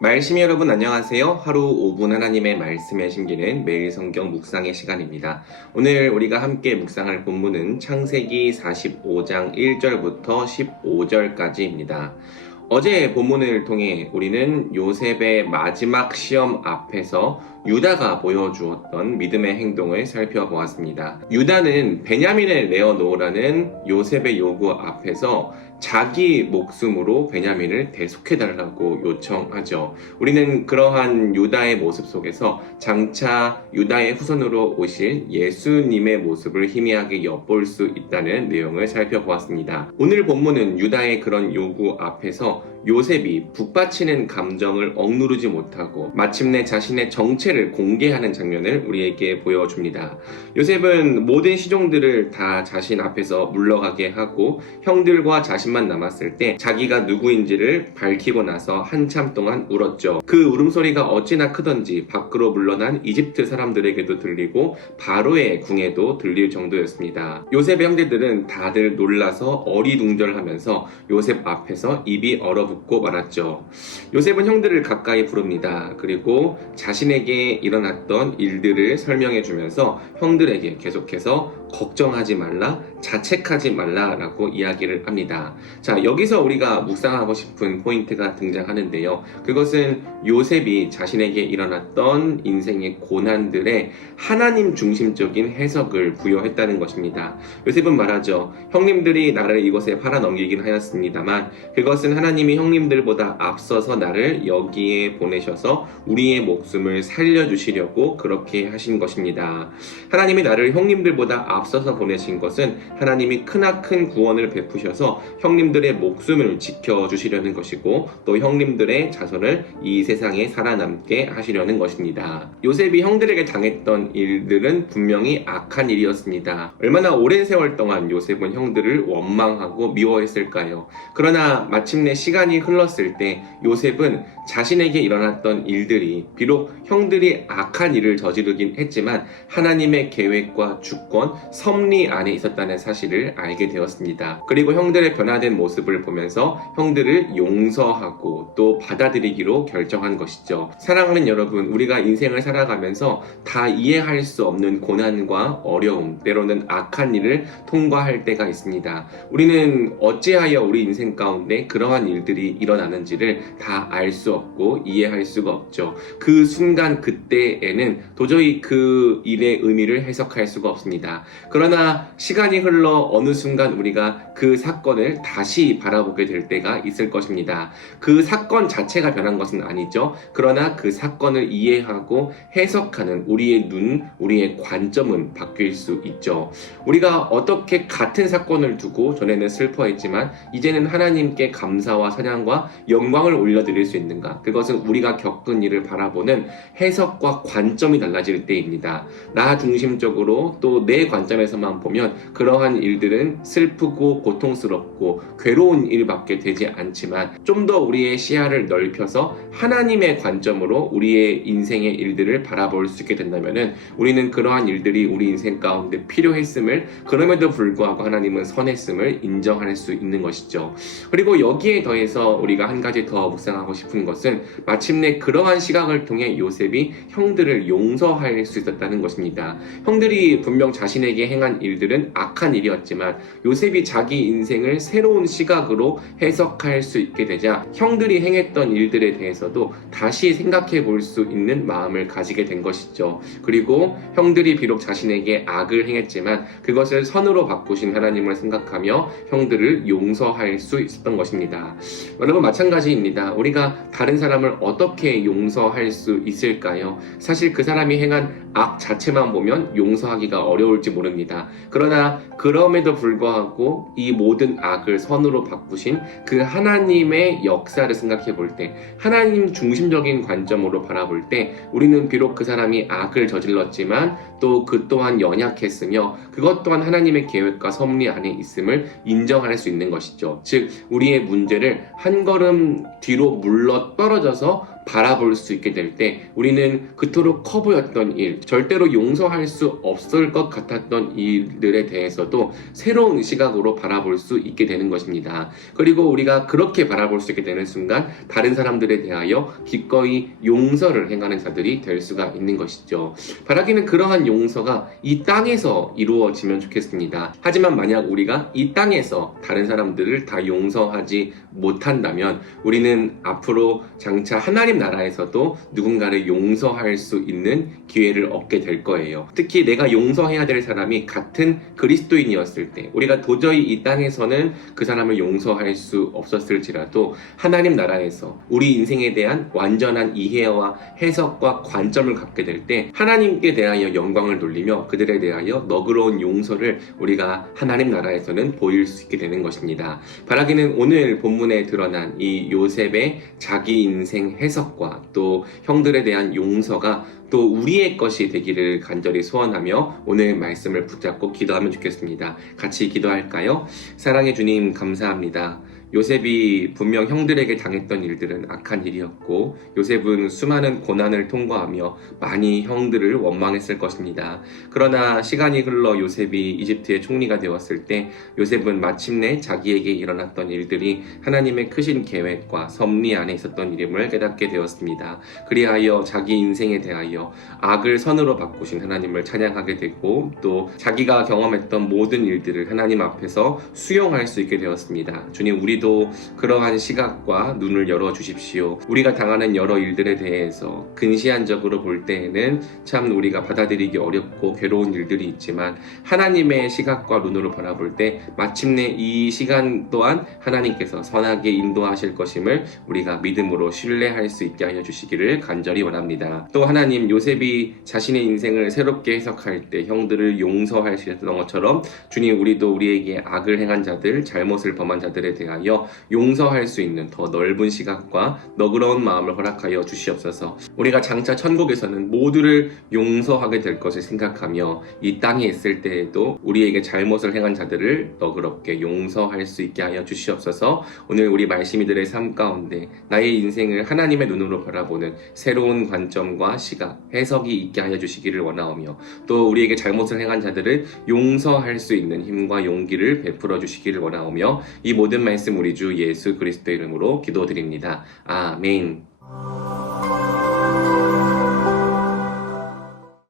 말씀 여러분 안녕하세요. 하루 5분 하나님의 말씀에 심기는 매일 성경 묵상의 시간입니다. 오늘 우리가 함께 묵상할 본문은 창세기 45장 1절부터 15절까지입니다. 어제 본문을 통해 우리는 요셉의 마지막 시험 앞에서 유다가 보여주었던 믿음의 행동을 살펴보았습니다. 유다는 베냐민을 내어놓으라는 요셉의 요구 앞에서 자기 목숨으로 베냐민을 대속해달라고 요청하죠. 우리는 그러한 유다의 모습 속에서 장차 유다의 후손으로 오실 예수님의 모습을 희미하게 엿볼 수 있다는 내용을 살펴보았습니다. 오늘 본문은 유다의 그런 요구 앞에서 요셉이 북받치는 감정을 억누르지 못하고 마침내 자신의 정체를 공개하는 장면을 우리에게 보여줍니다. 요셉은 모든 시종들을 다 자신 앞에서 물러가게 하고 형들과 자신만 남았을 때 자기가 누구인지를 밝히고 나서 한참 동안 울었죠. 그 울음소리가 어찌나 크던지 밖으로 물러난 이집트 사람들에게도 들리고 바로의 궁에도 들릴 정도였습니다. 요셉의 형제들은 다들 놀라서 어리둥절하면서 요셉 앞에서 입이 얼어붙고 말았죠. 요셉은 형들을 가까이 부릅니다. 그리고 자신에게 일어났던 일들을 설명해 주면서 형들에게 계속해서 걱정하지 말라, 자책하지 말라라고 이야기를 합니다. 자, 여기서 우리가 묵상하고 싶은 포인트가 등장하는데요. 그것은 요셉이 자신에게 일어났던 인생의 고난들에 하나님 중심적인 해석을 부여했다는 것입니다. 요셉은 말하죠. 형님들이 나를 이곳에 팔아넘기긴 하였습니다만 그것은 하나님이 형님들보다 앞서서 나를 여기에 보내셔서 우리의 목숨을 살려주시려고 그렇게 하신 것입니다. 하나님이 나를 형님들보다 앞서서 보내신 것은 하나님이 크나큰 구원을 베푸셔서 형님들의 목숨을 지켜주시려는 것이고 또 형님들의 자손을 이 세상에 살아남게 하시려는 것입니다. 요셉이 형들에게 당했던 일들은 분명히 악한 일이었습니다. 얼마나 오랜 세월 동안 요셉은 형들을 원망하고 미워했을까요? 그러나 마침내 시간이 흘렀을 때 요셉은 자신에게 일어났던 일들이 비록 형들이 악한 일을 저지르긴 했지만 하나님의 계획과 주권, 섭리 안에 있었다는 사실을 알게 되었습니다. 그리고 형들의 변화된 모습을 보면서 형들을 용서하고 또 받아들이기로 결정한 것이죠. 사랑하는 여러분, 우리가 인생을 살아가면서 다 이해할 수 없는 고난과 어려움, 때로는 악한 일을 통과할 때가 있습니다. 우리는 어찌하여 우리 인생 가운데 그러한 일들이 일어나는지를 다 알 수 없고 이해할 수가 없죠. 그 순간 그때에는 도저히 그 일의 의미를 해석할 수가 없습니다. 그러나 시간이 흘러 어느 순간 우리가 그 사건을 다시 바라보게 될 때가 있을 것입니다. 그 사건 자체가 변한 것은 아니죠. 그러나 그 사건을 이해하고 해석하는 우리의 눈, 우리의 관점은 바뀔 수 있죠. 우리가 어떻게 같은 사건을 두고 전에는 슬퍼했지만 이제는 하나님께 감사와 찬양과 영광을 올려드릴 수 있는가? 그것은 우리가 겪은 일을 바라보는 해석과 관점이 달라질 때입니다. 나 중심적으로 또 내 관점에서만 보면 그러한 일들은 슬프고 고통스럽고 괴로운 일밖에 되지 않지만 좀 더 우리의 시야를 넓혀서 하나님의 관점으로 우리의 인생의 일들을 바라볼 수 있게 된다면 우리는 그러한 일들이 우리 인생 가운데 필요했음을, 그럼에도 불구하고 하나님은 선했음을 인정할 수 있는 것이죠. 그리고 여기에 더해서 우리가 한 가지 더 묵상하고 싶은 것은 마침내 그러한 시각을 통해 요셉이 형들을 용서할 수 있었다는 것입니다. 형들이 분명 자신에게 행한 일들은 악한 일이었지만 요셉이 자기 인생을 새로운 시각으로 해석할 수 있게 되자 형들이 행했던 일들에 대해서도 다시 생각해 볼 수 있는 마음을 가지게 된 것이죠. 그리고 형들이 비록 자신에게 악을 행했지만 그것을 선으로 바꾸신 하나님을 생각하며 형들을 용서할 수 있었던 것입니다. 여러분, 마찬가지입니다. 우리가 다른 사람을 어떻게 용서할 수 있을까요? 사실 그 사람이 행한 악 자체만 보면 용서하기가 어려울지 모릅니다. 그러나 그럼에도 불구하고 이 모든 악을 선으로 바꾸신 그 하나님의 역사를 생각해 볼 때, 하나님 중심적인 관점으로 바라볼 때 우리는 비록 그 사람이 악을 저질렀지만 또 그 또한 연약했으며 그것 또한 하나님의 계획과 섭리 안에 있음을 인정할 수 있는 것이죠. 즉 우리의 문제를 한 걸음 뒤로 물러 떨어져서 바라볼 수 있게 될 때 우리는 그토록 커 보였던 일, 절대로 용서할 수 없을 것 같았던 일들에 대해서도 새로운 시각으로 바라볼 수 있게 되는 것입니다. 그리고 우리가 그렇게 바라볼 수 있게 되는 순간 다른 사람들에 대하여 기꺼이 용서를 행하는 자들이 될 수가 있는 것이죠. 바라기는 그러한 용서가 이 땅에서 이루어지면 좋겠습니다. 하지만 만약 우리가 이 땅에서 다른 사람들을 다 용서하지 못한다면 우리는 앞으로 장차 하나님 나라에서도 누군가를 용서할 수 있는 기회를 얻게 될 거예요. 특히 내가 용서해야 될 사람이 같은 그리스도인이었을 때 우리가 도저히 이 땅에서는 그 사람을 용서할 수 없었을지라도 하나님 나라에서 우리 인생에 대한 완전한 이해와 해석과 관점을 갖게 될 때 하나님께 대하여 영광을 돌리며 그들에 대하여 너그러운 용서를 우리가 하나님 나라에서는 보일 수 있게 되는 것입니다. 바라기는 오늘 본문에 드러난 이 요셉의 자기 인생 해석과 또 형들에 대한 용서가 또 우리의 것이 되기를 간절히 소원하며 오늘 말씀을 붙잡고 기도하면 좋겠습니다. 같이 기도할까요? 사랑해 주님 감사합니다. 요셉이 분명 형들에게 당했던 일들은 악한 일이었고 요셉은 수많은 고난을 통과하며 많이 형들을 원망했을 것입니다. 그러나 시간이 흘러 요셉이 이집트의 총리가 되었을 때 요셉은 마침내 자기에게 일어났던 일들이 하나님의 크신 계획과 섭리 안에 있었던 일임을 깨닫게 되었습니다. 그리하여 자기 인생에 대하여 악을 선으로 바꾸신 하나님을 찬양하게 되고 또 자기가 경험했던 모든 일들을 하나님 앞에서 수용할 수 있게 되었습니다. 주님, 우리도 그러한 시각과 눈을 열어주십시오. 우리가 당하는 여러 일들에 대해서 근시안적으로 볼 때에는 참 우리가 받아들이기 어렵고 괴로운 일들이 있지만 하나님의 시각과 눈으로 바라볼 때 마침내 이 시간 또한 하나님께서 선하게 인도하실 것임을 우리가 믿음으로 신뢰할 수 있게 하여 주시기를 간절히 원합니다. 또 하나님, 요셉이 자신의 인생을 새롭게 해석할 때 형들을 용서할 수 있었던 것처럼 주님, 우리도 우리에게 악을 행한 자들, 잘못을 범한 자들에 대하여 용서할 수 있는 더 넓은 시각과 너그러운 마음을 허락하여 주시옵소서. 우리가 장차 천국에서는 모두를 용서하게 될 것을 생각하며 이 땅에 있을 때에도 우리에게 잘못을 행한 자들을 너그럽게 용서할 수 있게 하여 주시옵소서. 오늘 우리 말씀이들의 삶 가운데 나의 인생을 하나님의 눈으로 바라보는 새로운 관점과 시각, 해석이 있게 하여 주시기를 원하오며 또 우리에게 잘못을 행한 자들을 용서할 수 있는 힘과 용기를 베풀어 주시기를 원하오며 이 모든 말씀 우리 주 예수 그리스도의 이름으로 기도드립니다. 아멘.